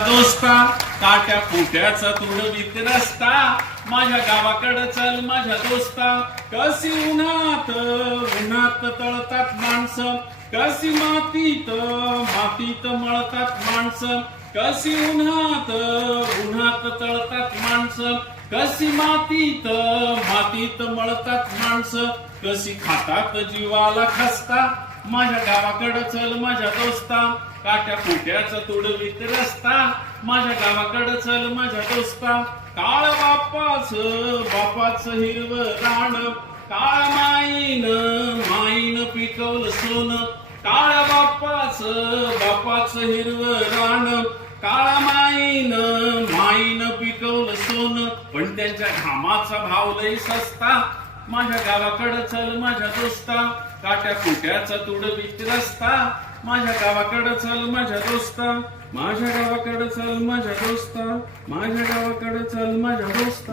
दोस्ता काट्या फुट्याचा तुडवीत रस्ता. माझ्या गावाकडे चल माझ्या दोस्ता. कशी उन्हात उन्हात तळतात माणसं. कशी मातीत मातीत मळतात माणसं. कशी उन्हात उन्हात तळतात माणसं. कशी मातीत मातीत मळतात माणसं. कशी खातात जीवाला खसता. माझ्या गावाकडं चल माझ्या दोस्ता. काट्या फुट्याचा तुडवीत रस्ता. माझ्या गावाकडं चल माझ्या दोस्ता. काळ बापाच बापाच हिरव राण काळ माईन माईन पिकवलं सोन. काळ बापाच बापाच हिरव राण काळ माईन माईन पिकवलं सोन. पण त्यांच्या घामाचा भाव लई सस्ता. माझ्या गावाकडं चल माझ्या दोस्ता. काट्या कुट्याचा तुडवीत रस्ता. माझ्या गावाकडं चल माझ्या दोस्ता. माझ्या गावाकडं चल माझ्या दोस्ता. माझ्या गावाकडं चल माझ्या दोस्ता.